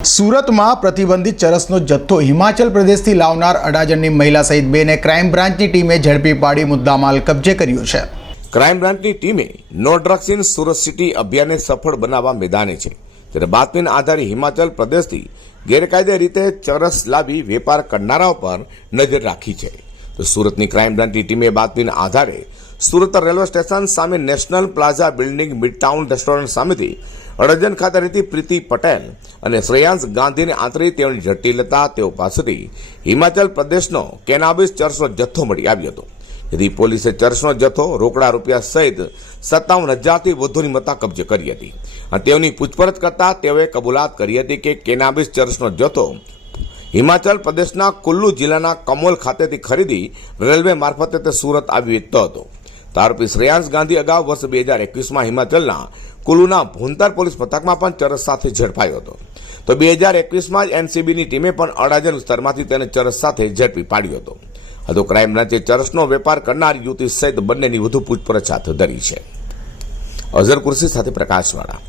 સુરતમાં પ્રતિબંધિત ચરસનો જથ્થો હિમાચલ પ્રદેશથી લાવનાર અડાજણની મહિલા સહિત બેને ક્રાઇમ બ્રાન્ચની ટીમે ઝડપી પાડી મુદ્દામાલ કબજે કર્યો છે। ક્રાઇમ બ્રાન્ચની ટીમે no drugs in Surat city અભિયાનને સફળ બનાવવા મેદાને છે, ત્યારે બાતમીના આધારે હિમાચલ પ્રદેશથી ગેરકાયદે રીતે ચરસ લાવી વેપાર કરનારાઓ પર નજર રાખી છે। તો સુરતની ક્રાઇમ બ્રાન્ચની ટીમે બાતમીના આધારે સુરત રેલવે સ્ટેશન સામે national plaza building Midtown restaurant સામેથી અડાજણ ખાતે રહેતી પ્રીતિ પટેલ અને શ્રેયાંશ ગાંધીને આંતરી તેઓની ઝડપી લેતા તેઓ પાસેથી હિમાચલ પ્રદેશનો કેનાબિસ ચરસનો જથ્થો મળી આવ્યો હતો, જેથી પોલીસે ચરસનો જથ્થો રોકડા રૂપિયા સહિત 57,000થી વધુની મત્તા કબજે કરી હતી અને તેઓની પૂછપરછ કરતા તેઓએ કબૂલાત કરી હતી કે કેનાબિસ ચરસનો જથ્થો હિમાચલ પ્રદેશના કુલ્લુ જિલ્લાના કમોલ ખાતેથી ખરીદી રેલવે મારફતે તે સુરત આવી વેચતો હતો। આરોપી શ્રેયાંશ ગાંધી અગાઉ વર્ષ 2021માં હિમાચલના કુલ્લુના ભૂંતર પોલીસ મથકમાં પણ ચરસ સાથે ઝડપાયો હતો। તો 2021માં જ એનસીબીની ટીમે પણ અડાજણ વિસ્તારમાંથી તેને ચરસ સાથે ઝડપી પાડ્યો હતો। તો ક્રાઇમ બ્રાન્ચે ચરસનો વેપાર કરનાર યુવતી સહિત બંનેની વધુ પૂછપરછ હાથ ધરી છે। અઝર કુર્સી સાથે પ્રકાશવાળા।